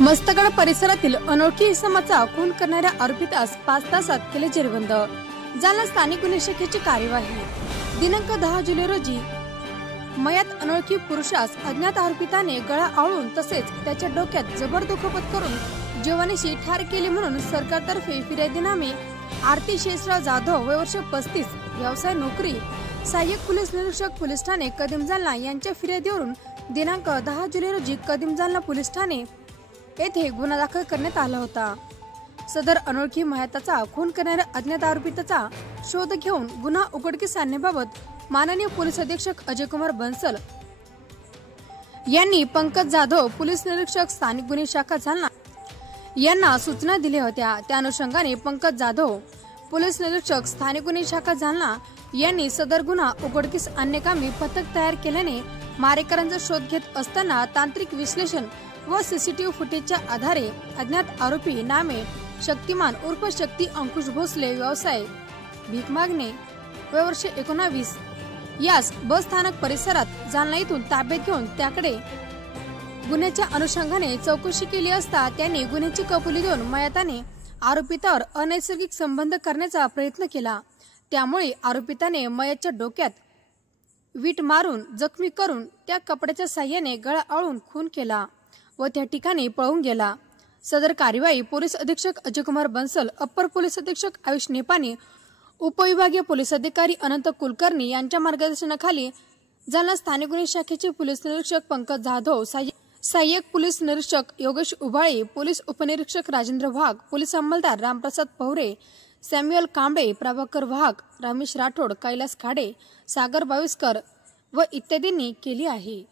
मस्तगड परिसरातील अनोळखी इसमाचा खून करणाऱ्या आरोपीतास 5 तासात केले जेरबंद। जालना स्थानिक गुन्हे शाखेची कार्यवाही। दिनांक 10 जुलै रोजी मयत अनोळखी पुरुषास अज्ञात आरोपिताने गळा आवळून तसेच त्याच्या डोक्यात जबर दुखापत करून जीवानीशी ठार केले म्हणून सरकारतर्फे फिर्यादीनामे आरती शेषराव जाधव वय वर्ष 35 व्यवसाय नोकरी सहाय्यक पोलीस निरीक्षक पोलीस ठाणे कदम जालना यांच्या फिर्यादीवरून दिनांक 10 जुलै रोजी कदम जालना पोलीस ठाणे येथे गुन्हा दाखल करण्यात आला होता। सदर अनोळखी मयताचा खून करणाऱ्या अज्ञात आरोपीचा शोध घेऊन गुन्हा उघडकीस आणण्याबाबत माननीय पोलीस अधीक्षक अजय कुमार बन्सल यांनी पंकज जाधव पोलीस निरीक्षक स्थानिक गुन्हे शाखा जालना यांना सूचना दिल्या होत्या। त्या अनुषंगाने पंकज जाधव पोलीस निरीक्षक स्थानिक गुन्हे शाखा जालना यांनी सदर गुन्हा उघडकीस आणण्याकामी पथक तयार केल्याने मारेकरांचा शोध घेत असताना तांत्रिक विश्लेषण व सीसीटीव्ही फुटेजच्या आधारे अज्ञात आरोपी नामे शक्तिमान उर्फ शक्ती अंकुश भोसले व्यवसाय भीक मागणे वय वर्ष 19 यास बस स्थानक परिसरात जालना येथून ताब्यात घेऊन त्याकडे गुन्ह्याच्या अनुषंगाने चौकशी केली असता त्यांनी गुन्ह्याची कबुली देऊन मयताने आरोपितावर अनैसर्गिक संबंध करण्याचा प्रयत्न केला। त्यामुळे आरोपिताने मयतच्या डोक्यात वीट मारून जखमी करून त्या कपड्याच्या साह्याने गळा आवळून खून केला व त्या ठिकाणी पळून गेला। सदर कार्यवाही पोलीस अधीक्षक अजय कुमार बन्सल, अप्पर पोलीस अधीक्षक आयुष नेपानी, उपविभागीय पोलीस अधिकारी अनंत कुलकर्णी यांच्या मार्गदर्शनाखाली जालना स्थानिक गुन्हे शाखेचे पोलीस निरीक्षक पंकज जाधव, सहाय्यक पोलीस निरीक्षक योगेश उभाळे, पोलीस उपनिरीक्षक राजेंद्र वाघ, पोलीस अंमलदार रामप्रसाद पवरे, सॅम्युअल कांबळे, प्रभाकर वाघ, रमेश राठोड, कैलास खाडे, सागर बाविस्कर व इत्यादींनी केली आहे।